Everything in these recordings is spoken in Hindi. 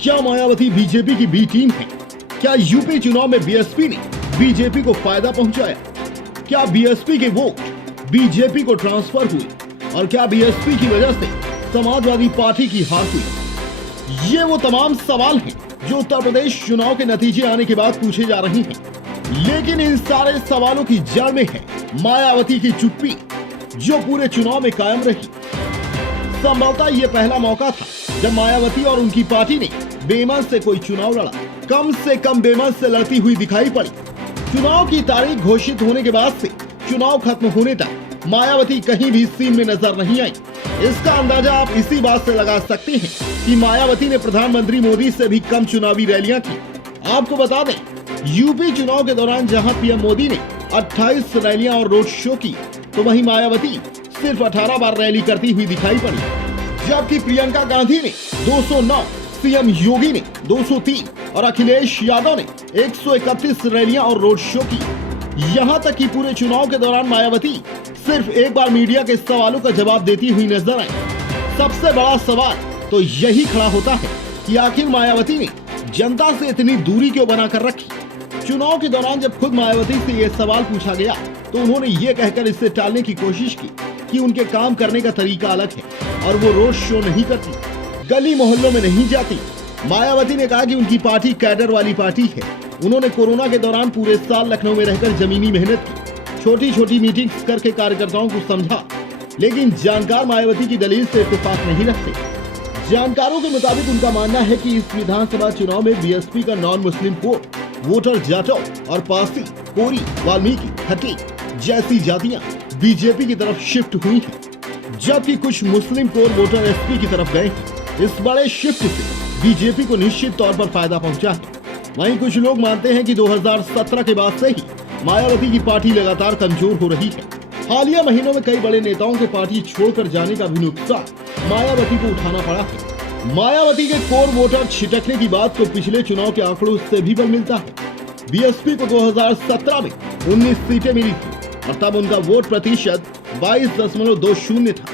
क्या मायावती बीजेपी की बी टीम है? क्या यूपी चुनाव में बीएसपी ने बीजेपी को फायदा पहुंचाया? क्या बीएसपी के वोट बीजेपी को ट्रांसफर हुए और क्या बीएसपी की वजह से समाजवादी पार्टी की हार हुई? ये वो तमाम सवाल हैं जो उत्तर प्रदेश चुनाव के नतीजे आने के बाद पूछे जा रहे हैं। लेकिन इन सारे सवालों की जड़ में है मायावती की चुप्पी, जो पूरे चुनाव में कायम रही। संभवतः ये पहला मौका था जब मायावती और उनकी पार्टी ने बेमन से कोई चुनाव लड़ा। कम से कम बेमन से लड़ती हुई दिखाई पड़ी। चुनाव की तारीख घोषित होने के बाद से चुनाव खत्म होने तक मायावती कहीं भी सीन में नजर नहीं आई। इसका अंदाजा आप इसी बात से लगा सकते हैं कि मायावती ने प्रधानमंत्री मोदी से भी कम चुनावी रैलियां की। आपको बता दें, यूपी चुनाव के दौरान जहां पीएम मोदी ने 28 रैलियां और रोड शो की, तो वहीं मायावती सिर्फ 18 बार रैली करती हुई दिखाई पड़ी। जबकि प्रियंका गांधी ने 209, सीएम योगी ने 203 और अखिलेश यादव ने 131 रैलियां और रोड शो की। यहां तक कि पूरे चुनाव के दौरान मायावती सिर्फ एक बार मीडिया के सवालों का जवाब देती हुई नजर आई। सबसे बड़ा सवाल तो यही खड़ा होता है कि आखिर मायावती ने जनता से इतनी दूरी क्यों बनाकर रखी? चुनाव के दौरान जब खुद मायावती से यह सवाल पूछा गया तो उन्होंने ये कहकर इसे टालने की कोशिश की कि उनके काम करने का तरीका अलग है और वो रोड शो नहीं करती, गली मोहल्लों में नहीं जाती। मायावती ने कहा कि उनकी पार्टी कैडर वाली पार्टी है। उन्होंने कोरोना के दौरान पूरे साल लखनऊ में रहकर जमीनी मेहनत की, छोटी छोटी मीटिंग्स करके कार्यकर्ताओं को समझा। लेकिन जानकार मायावती की दलील से इत्तेफाक नहीं रखते। जानकारों के मुताबिक उनका मानना है कि इस विधानसभा चुनाव में बीएसपी का नॉन मुस्लिम वोटर जाटव और पारसी, कोरी, वाल्मीकि, खटी जैसी जातियां बीजेपी की तरफ शिफ्ट हुई हैं, जबकि कुछ मुस्लिम कोर वोटर एसपी की तरफ गए हैं। इस बड़े शिफ्ट से बीजेपी को निश्चित तौर पर फायदा पहुंचा है। वहीं कुछ लोग मानते हैं कि 2017 के बाद से ही मायावती की पार्टी लगातार कमजोर हो रही है। हालिया महीनों में कई बड़े नेताओं के पार्टी छोड़कर जाने का भी नुकसान मायावती को उठाना पड़ा है। मायावती के कोर वोटर छिटकने की बात को पिछले चुनाव के आंकड़ों से भी बल मिलता है। बीएसपी को 2017 में 19 सीटें मिली थी और तब उनका वोट प्रतिशत 22.20 था।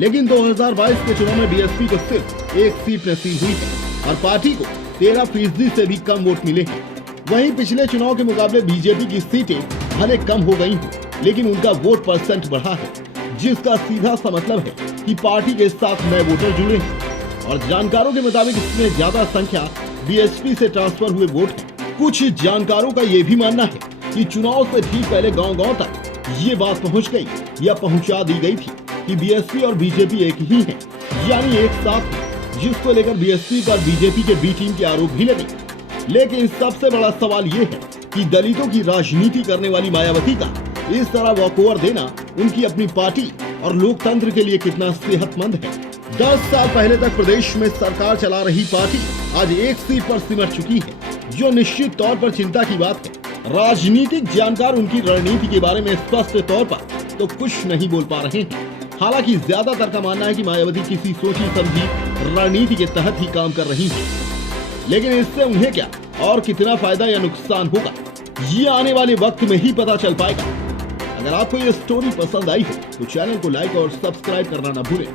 लेकिन 2022 के चुनाव में बीएसपी को सिर्फ एक सीट नसीब हुई है और पार्टी को 13% से भी कम वोट मिले हैं। वहीं पिछले चुनाव के मुकाबले बीजेपी की सीटें भले कम हो गई हैं, लेकिन उनका वोट परसेंट बढ़ा है, जिसका सीधा सा मतलब है कि पार्टी के साथ नए वोटर जुड़े हैं। और जानकारों के मुताबिक इसमें ज्यादा संख्या बीएसपी से ट्रांसफर हुए वोट है। कुछ जानकारों का ये भी मानना है कि चुनाव से ठीक पहले गांव-गांव तक ये बात पहुंच गई या पहुंचा दी गई थी कि बीएसपी और बीजेपी एक ही है, यानी एक साथ है, जिसको लेकर बीएसपी पर बीजेपी के बी टीम के आरोप भी लगे। लेकिन सबसे बड़ा सवाल ये है कि दलितों की राजनीति करने वाली मायावती का इस तरह वॉकओवर देना उनकी अपनी पार्टी और लोकतंत्र के लिए कितना सेहतमंद है। 10 साल पहले तक प्रदेश में सरकार चला रही पार्टी आज एक सीट पर सिमट चुकी है, जो निश्चित तौर पर चिंता की बात है। राजनीतिक जानकार उनकी रणनीति के बारे में स्पष्ट तौर पर तो कुछ नहीं बोल पा रहे हैं। हालांकि ज्यादातर का मानना है कि मायावती किसी सोची समझी रणनीति के तहत ही काम कर रही है। लेकिन इससे उन्हें क्या और कितना फायदा या नुकसान होगा, ये आने वाले वक्त में ही पता चल पाएगा। अगर आपको ये स्टोरी पसंद आई हो तो चैनल को लाइक और सब्सक्राइब करना न भूलें।